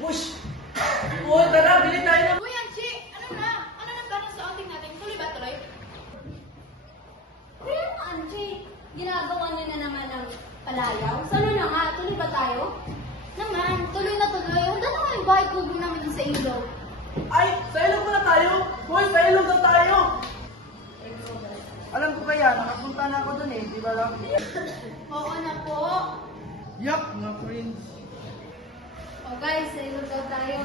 Push! Oo, tara, bili tayo ng... Uy, Anchi! Ano na? Ano na plano sa outing natin? Tuloy ba tuloy? Kaya Angie, ginagawa niyo na naman ng palayaw. Sana na nga, tuloy ba tayo? Naman, tuloy na tuloy. Handa na nga yung bahay kubo namin dun sa ilaw. Ay, sa ilog muna tayo! Hoy, sa ilog na tayo! Alam ko kaya, nakapunta na ako dun eh, di ba lang? Oo na po. Yup, mga friends. O guys, sa ilog daw tayo.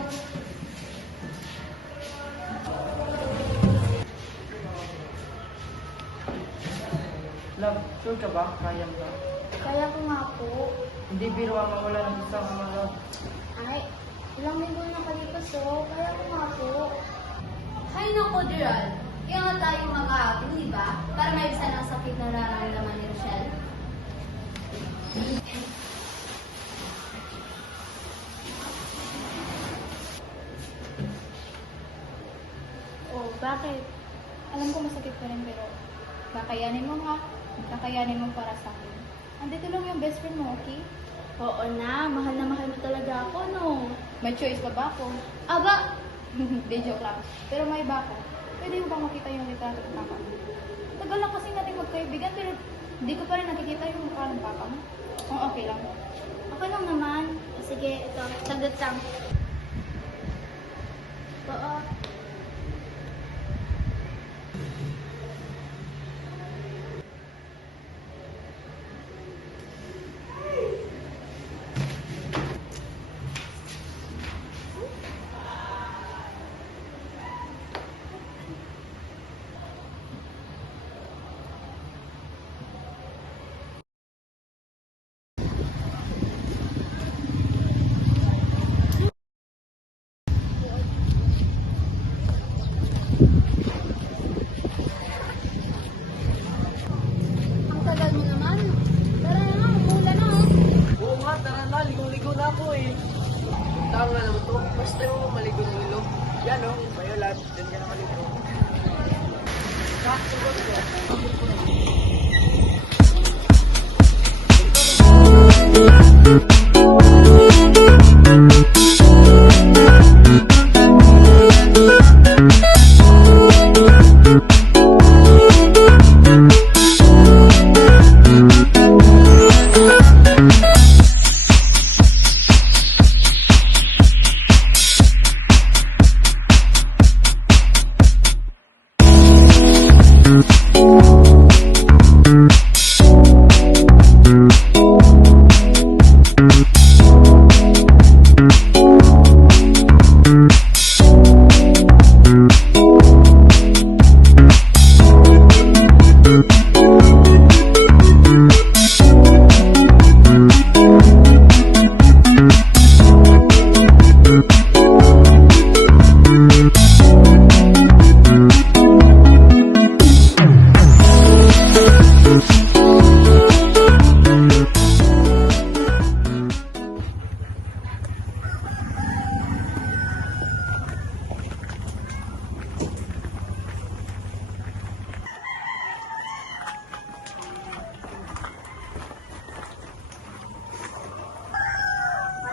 Love, sure ka ba? Kaya ka? Kaya ko nga po. Hindi biro ang mawala ng isang mga love. Ay, ilang linggo na kalipas oh. Kaya ko nga po. Hay nako, Gerald. Kaya nga tayo mag-outing, di ba? Para maibsan ang sakit na nararamdaman ni Rochelle. Oh, bakit? Alam ko masakit pa rin pero kakayanin mo ha. Kakayanin mo para sa akin. Andito lang yung best friend mo, okay? Oo na mahal mo talaga ako, no? May choice pa ba ako? Aba! Di joke lang. Pero may iba ako. Pwede mo bang makita yung litrato ng papa mo? Tagal lang kasi natin magkaibigan pero hindi ko pa rin nakikita yung mukha ng papa mo. Kung okay lang. Okay lang naman. Sige, ito. Saglit lang. Oo. Ang tagal mo naman. Tara na, umulan na oh. Oo nga, tara na, ligo-ligo na ako eh. Tama naman to, first time mo maligo ng ilog. Yan o, sa'yo lahat, dyan ka na maligo. Sakto ko.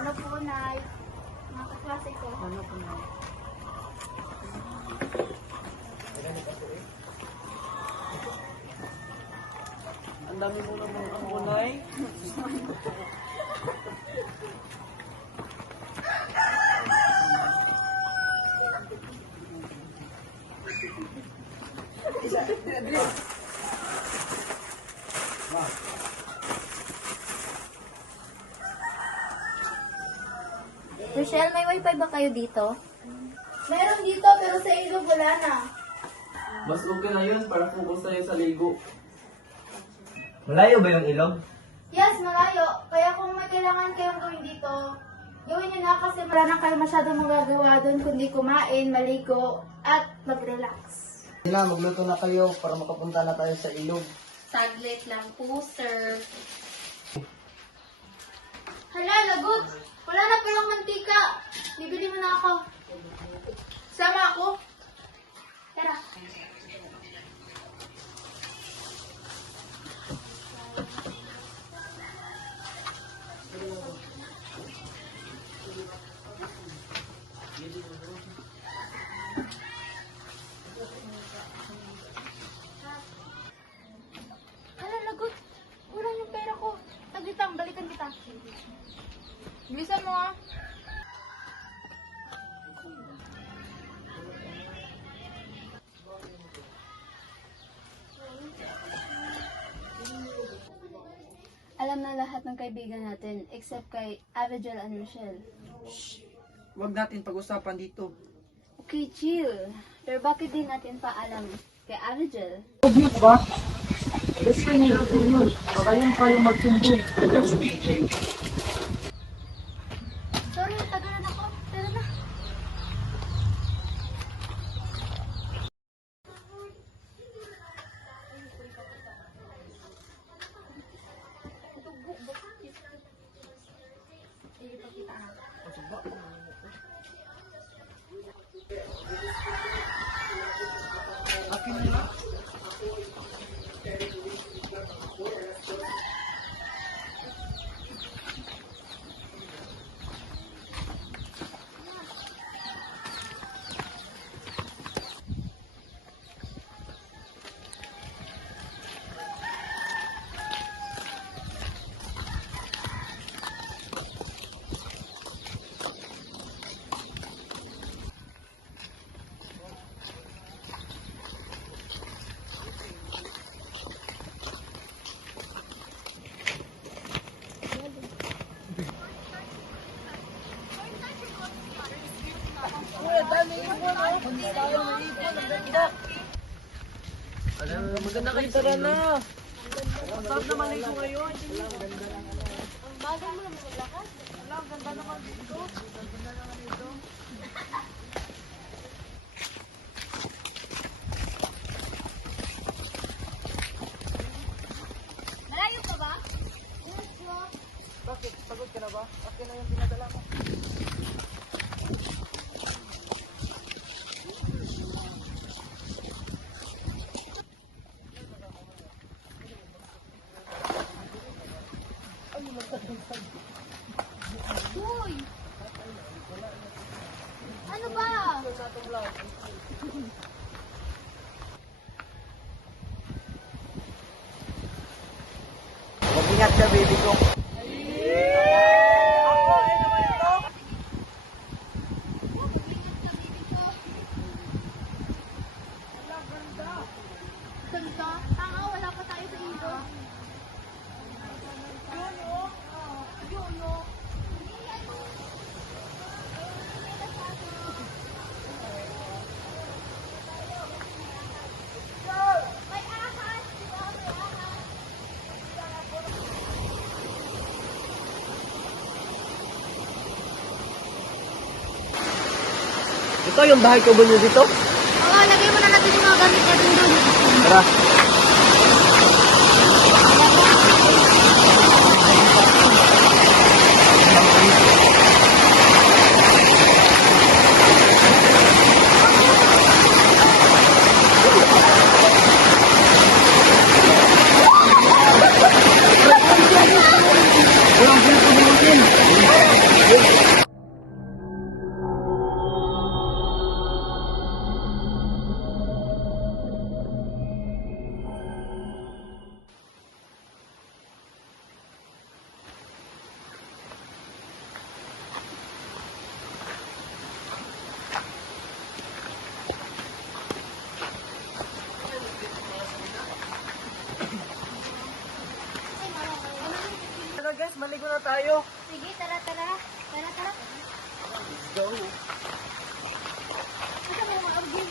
Ano po, Nay? Mga kaklase ko. Ano ko na? Ang dami mo naman ang kulay. Rochelle, may wifi ba kayo dito? Meron dito pero sa ilog wala na. Mas okay na yun para focus tayo sa ligo. Malayo ba yung ilog? Yes, malayo. Kaya kung may kailangan kayong gawin dito, gawin nyo na kasi wala na kayo masyadong magagawa doon kundi kumain, maligo, at mag-relax. Sila, magluto na kayo para makapunta na tayo sa ilog. Saglit lang po, sir. Hala, lagot! Wala na palang mantika. Bibili mo na ako. Sama ako. Tara. Hala, lagot. Kulang yung pera ko. Tagitang, balikan kita. Bilisan mo ah. Alam na lahat ng kaibigan natin except kay Abigail and Rochelle. Huwag natin pag-usapan dito. Okay, chill. Pero bakit din natin paalam kay Abigail? Obvious ba? Gusto niyo yun. Baka yun pa yung magsumbong. Sorry, tagalan ako. Tara na. Akin na lang. Maganda kayo, tara na. Ang sarap na maligo ngayon. Ang bagay mo naman maglakad. Wala, ang ganda naman dito. Ang ganda naman dito. Malayo ka ba? Bakit? Pagod ka na ba? Akin na yung pinadala mo. Uy! Ano ba? Mag-ingat ka, baby ko. Ako, ano naman ito? Ganito? Tanga, wala pa tayo sa ilo. Ito yung bahay ko ba nyo dito? Oo, lagay mo na natin yung mga gamit natin doon. Tara. Tara guys, maligo na tayo. Sige, tara, tara. Tara, tara. Let's go. Ito mo mga orgin.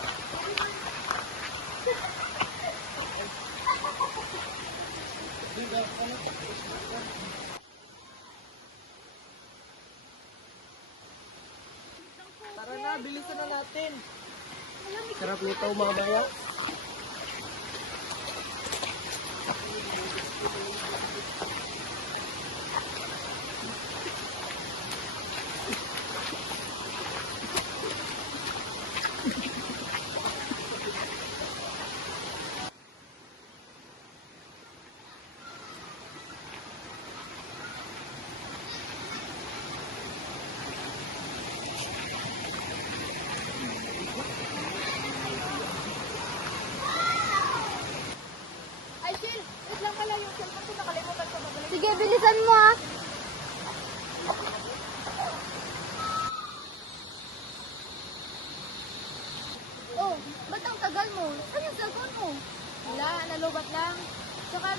Tara na, bilisan na natin. Sarap nito mga baya. bilisan mo ah. Oh, ba't ang tagal mo? Saan yung cellphone mo? Wala, nalubat lang. Tsaka,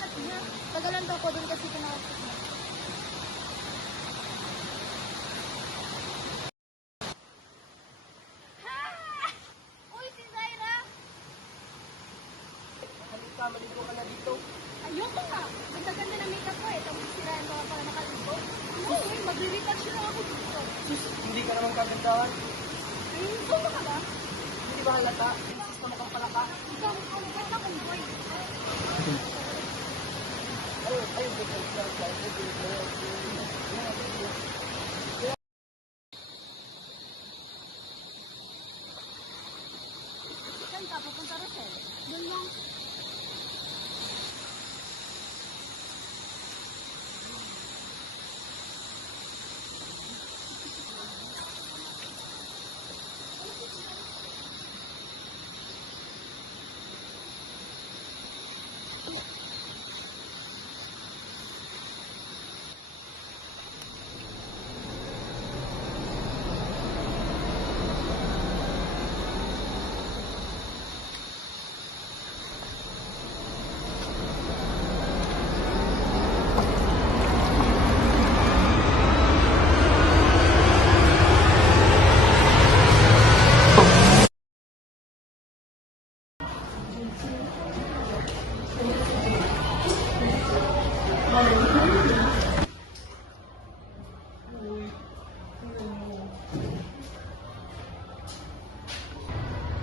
tagalan daw ko doon kasi pinakasok mo. Uy, si Zaira! Halika, maligo ka na dito. Ayoko nga. Ganda-ganda na makeup ko eh. Tapos sirayan ko nga pala nakaligo. Uy, magre-retouch na ako dito. Sus, hindi ka naman kagandahan. Ay, suma ka ba? Hindi ba halata? Sus na mukhang palaka. Ikaw, ang ganda kong boy. Saan ka pupunta, Rosel? Doon lang.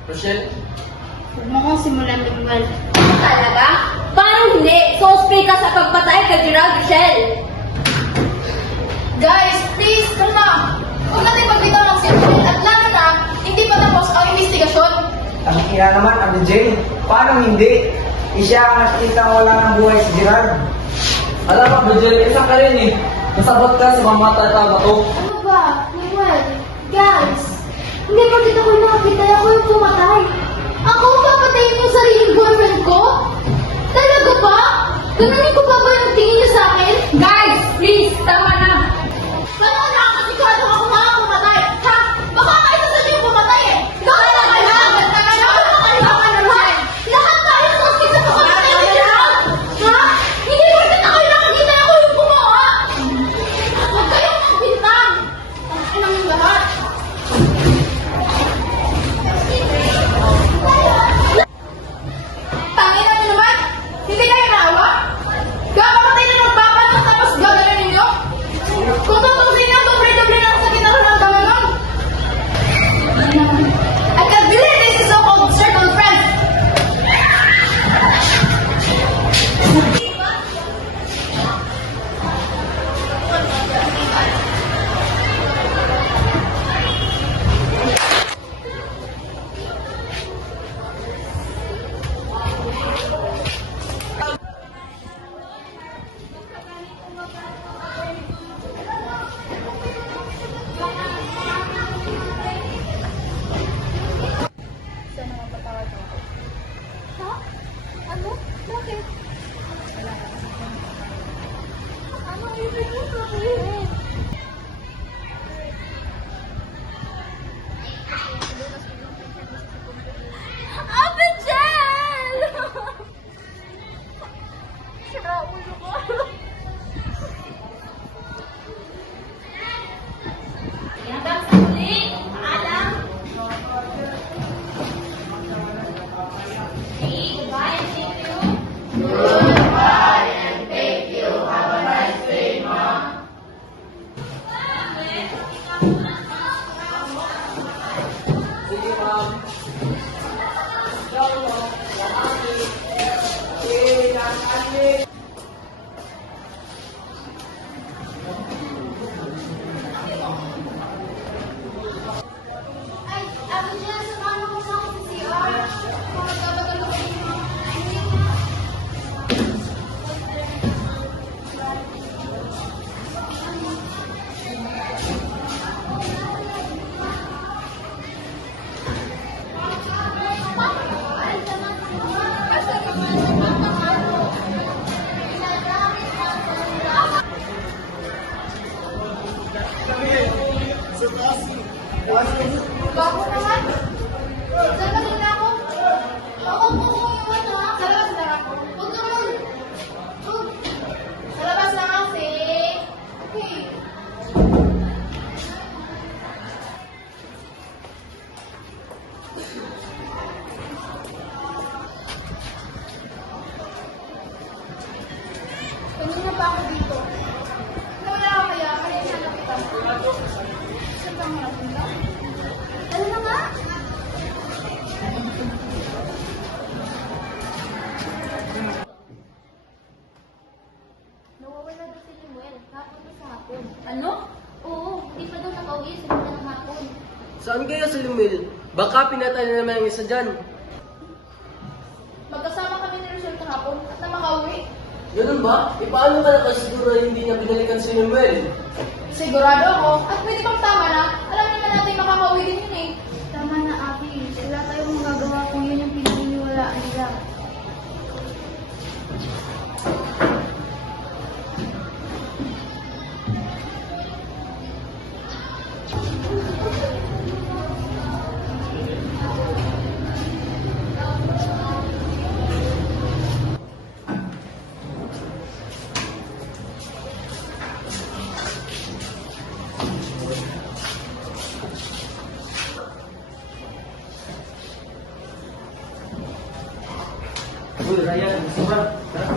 Rochelle, Huwag mo kong simulan, Miguel. Talaga? Paano hindi? Suspect ka sa pagpatay kay Gerald Rochelle. Guys, please, come na. Huwag natin magbitaw ng cellphone at lalo na, hindi pa tapos ang investigasyon. Ang ina naman, Ate Jane. Paano hindi? Siya ang nakikita wala ng buhay si Gerard. alam mo, Bridget, isang ka rin eh. Nasabot ka sa mamata at bato. Ano ba? Miguel, guys, hindi pa kita ko nakakita, ako yung pumatay. Ako ang papatayin yung sariling boyfriend ko? Talaga ba? Gananin ko pa ba yung tingin niyo sa akin? Guys, please, tama na. Paano ko nakakasigurado ako nga ang pumatay? Ha? Baka kayo sa inyo yung pumatay eh. Lahat na kayo! Lahat naman! Lahat tayo suspect sa pagkamatay ni Gerald! Ha? Hindi ko rin na kayo nakakita, ako yung gumawa! Huwag kayong magbintang! Ang inang yung lahat! Tangin na naman! Hindi kayo naawa? Gagamatay na ng papa tapos gagawin ninyo? Bago naman. Saan ka din ako? Ako po yung ano ha? Sa labas lang ako. Huwag ka man. Sa labas lang ako, Okay. Kanina pa ako dito. Nawala ako kaya siya nakita. Saan ka mga napunta? Ano na nga? Nawawala daw si Limuel. Hapon na sa hapon. Ano? Oo, hindi pa daw nakauwi. Simula ng hapon. Saan kaya si Lumil? Baka pinatay na naman yung isa dyan. Magkasama kami ni Rizal kahapon at na makauwi. Ganun ba? E paano ka nakasiguro hindi niya binalikan si Lumil? Sigurado ako. At pwede pang tama na. Alam naman natin makakauwi din yun eh. Tama na, Abi. Wala tayong magagawa kung yun yung pininiwalaan nila. Uy, Ryan, gusto ba? Tara.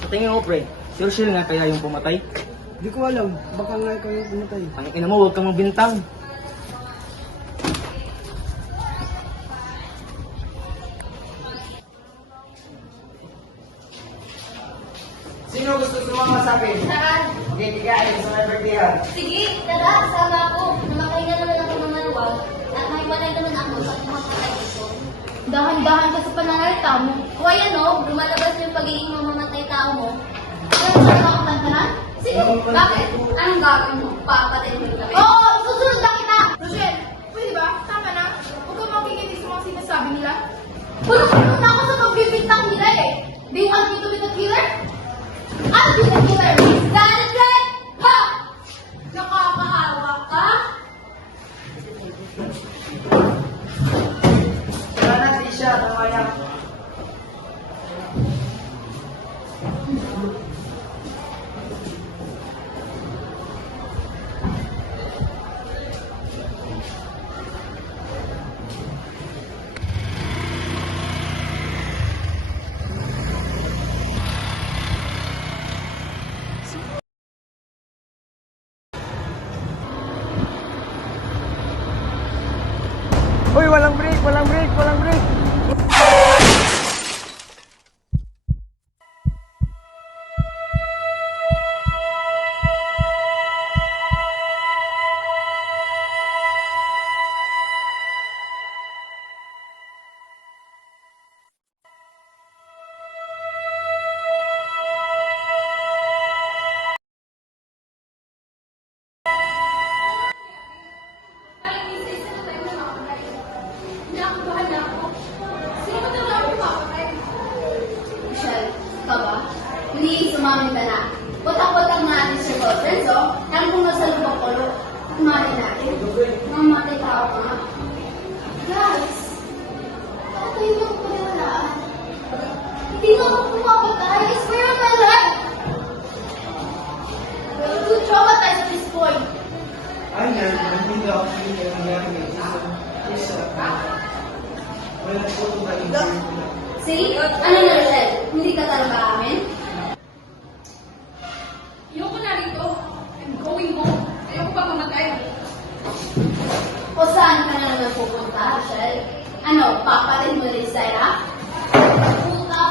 Sa tingin mo, pre, si Rochelle nga kaya yung pumatay? Hindi ko alam. Baka nga ikaw yung pumatay. Ang ina mo, huwag kang magbintang. Sino gusto sumama sa akin? Saan? Okay, tigain sa my birthday ha. Sige, tara, sama ako. Namakay na naman ako ng maluwag at may walay naman ako sa kumakatay ito. Dahan-dahan ka sa pananalita mo. O ayan o, lumalabas yung pagiging mamamatay tao mo. Alam mo na ako tantanan? Sige, bakit? Anong gagawin mo? Papatay mo kami? Oo! Susunod na kita! Rochelle, pwede ba? Tama na. Huwag kang makikinig sa mga sinasabi nila. Punong-puno na ako sa pagbibintang nila eh. Do you want me to be the killer? I'll be the killer! Got it right! Ha! Nakakaawa ka? Wala na si Isha, tama yan. Uy, walang break, walang break, walang break. Nakakabahan na ako. Sino na lang ako papatay? Michelle, ikaw ba? Hindi, sumamin ka na. Watak-watak na natin si girlfriends, oh. Nang kung nasa lubang kulo. Kumain natin. Mamatay tao ka nga. Guys, bakit kayo yung paniwalaan? Hindi na ako pumapatay. I swear on my life. We're too traumatized at this point. Ay, hindi ako hindi ako nangyari. Wala po ito ba See? Ano na, Michelle? Hindi ka talaga amin? Ayoko na rito. I'm going home. Ayoko pa mamatay. O saan ka na naman pupunta, Michelle? Ano, papatin mo rin Sarah? Puta!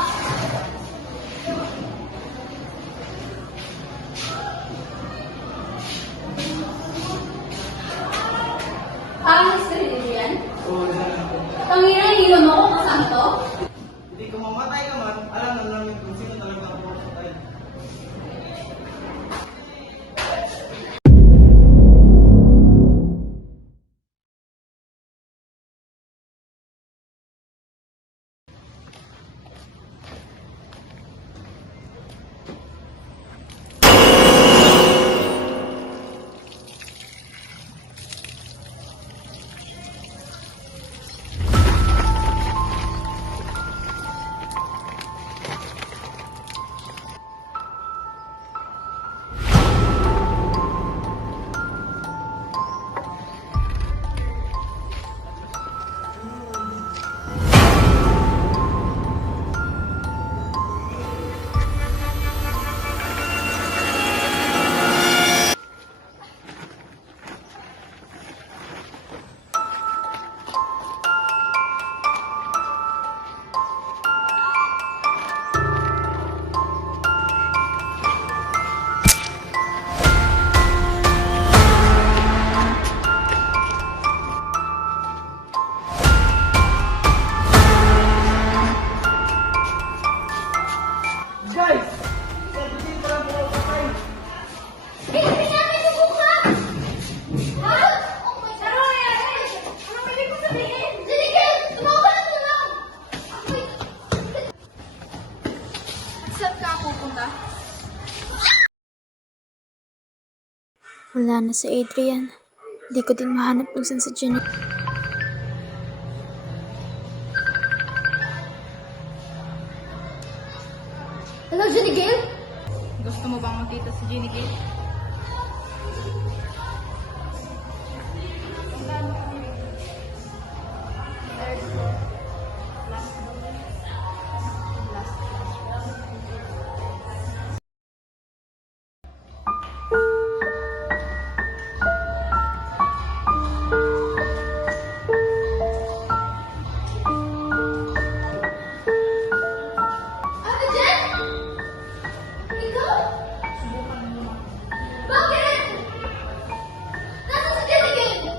Wala na si Adrian. Hindi ko din mahanap kung saan si Jenny. Hello, Jenny Gale? Gusto mo bang makita si Jenny Gale? Ate Jen? Ikaw? Bakit? Nasaan si Jenny Gale?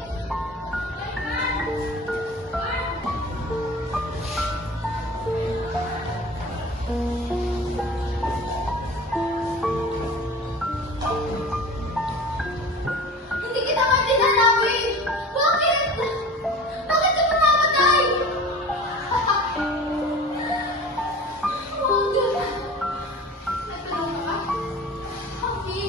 Hindi kita man dinanawin. Bakit? Bakit ka pa namatay? Huwag ka. Natulog ka? Okay.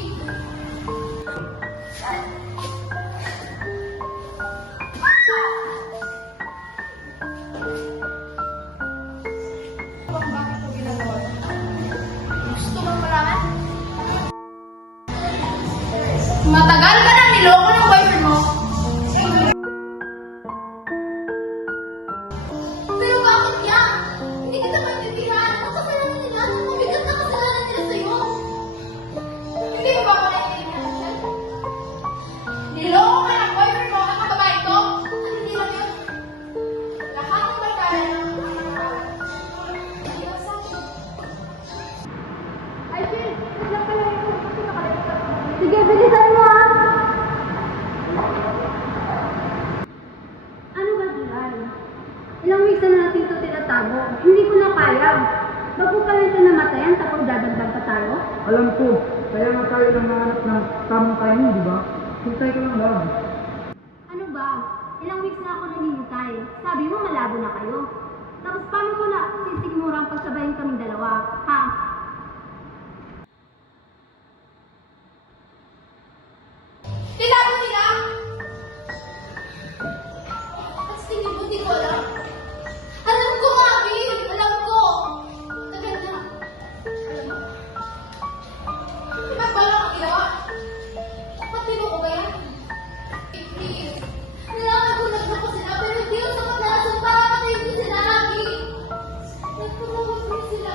Bakit ko ginagawa? Gusto mo malaman? Matagal ka na niloko ng boyfriend mo. Pero bakit yan? Hindi kita maintindihan. Ang kasalanan nila, mabigat na kasalanan nila sa'yo. Hindi mo ba ako naiintindihan, Jen? Niloko ka ng boyfriend mo at ang babae ko. Ano hindi lang yun? Lahat ng barkada ng mga Hindi lang sa akin. Ay, Jen, nandiyan ka lang yung kasi nakalimutan ko. Sige, bilisan mo ah! Ano ba, July? Ilang weeks na natin ito tinatago. Hindi ko na kaya. Bago pa rin siya namatayan, tapos dadagdag pa tayo? Alam ko, kaya nga tayo lang nahanap ng tamang timing, di ba? Hintay ko lang, love. Ano ba? Ilang weeks na ako naghihintay. Sabi mo malabo na kayo. Tapos paano mo na sisigmurang pagsabayin kaming dalawa? Ha? Tinago nila! At tingin mo, di ko alam. Alam ko, Abby! Alam ko! Tagal na. Alam mo? Iba't ba lang ang ginawa? Patino ko ba yan? Please. Nilakagulat na ko sila, pero hindi ako sa kanasan para matayin ko sila, Abby. Nagpapawag ko sila.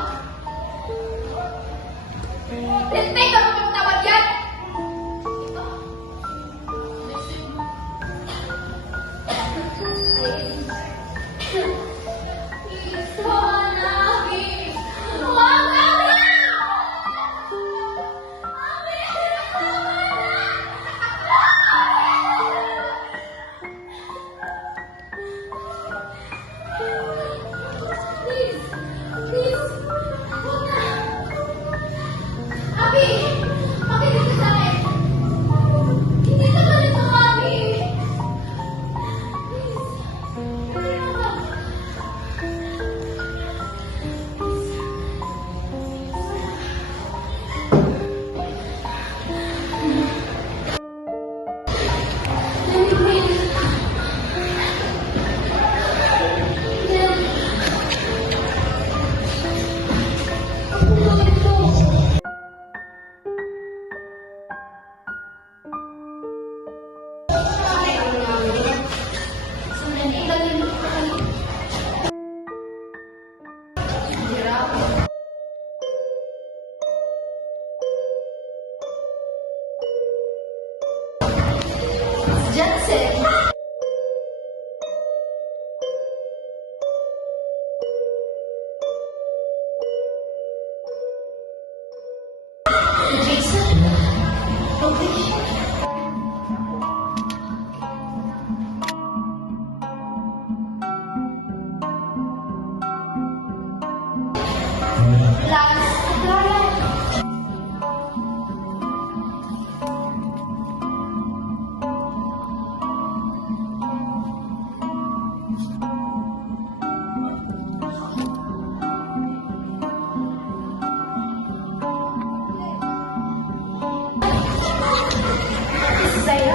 sa'yo.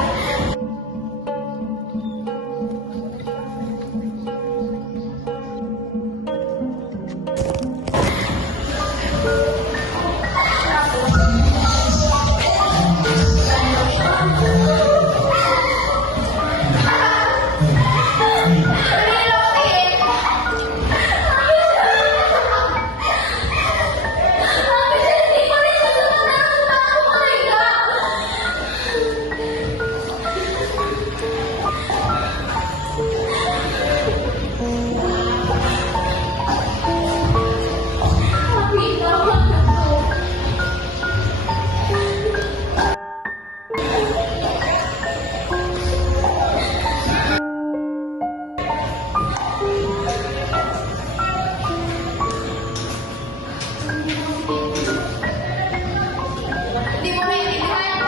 Hindi mo naiintindihan.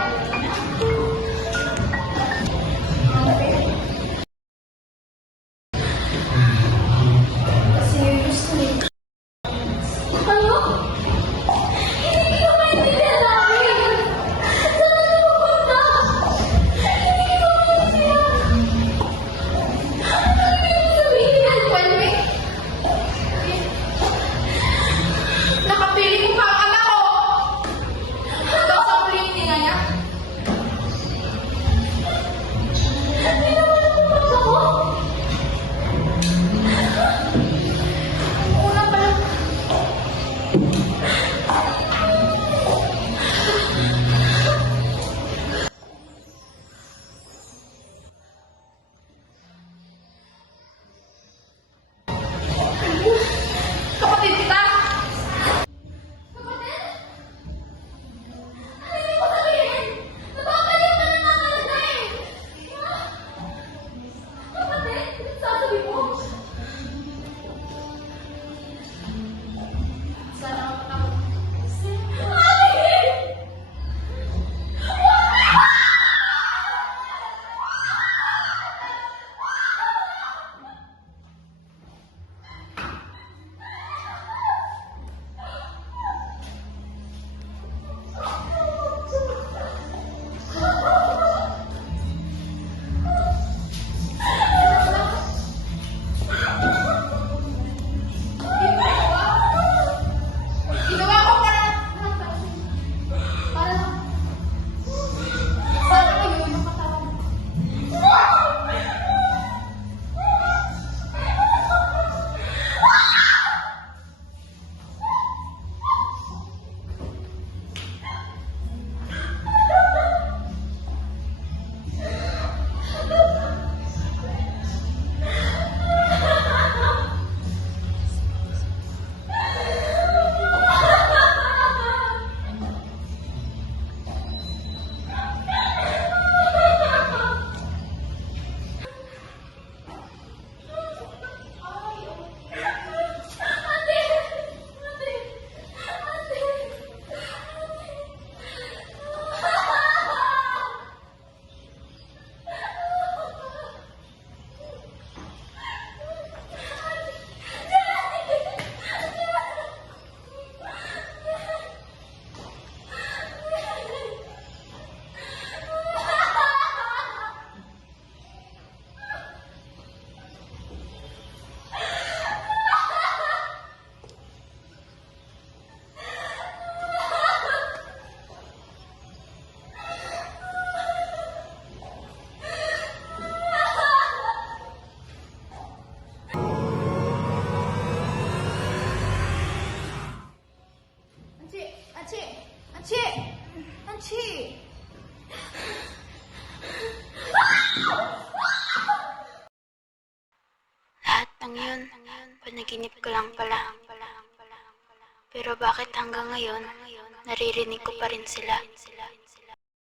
Kasi you're used to it. Ano? Hindi ko maintindihan namin. Saan na pupunta? Hindi ko maintindihan. Ano ibig sabihin yan, Wendy? Nakapiling mo pa ang anak ko! Hanggang sa muling tinga niya. Hindi naman napupunta ko. Una pa lang. Kapatid kita! Ginawa ko para sana ngayon makatawag. Anchi! Lahat ng yun, panaginip ko lang pala. Pero bakit hanggang ngayon, naririnig ko pa rin sila.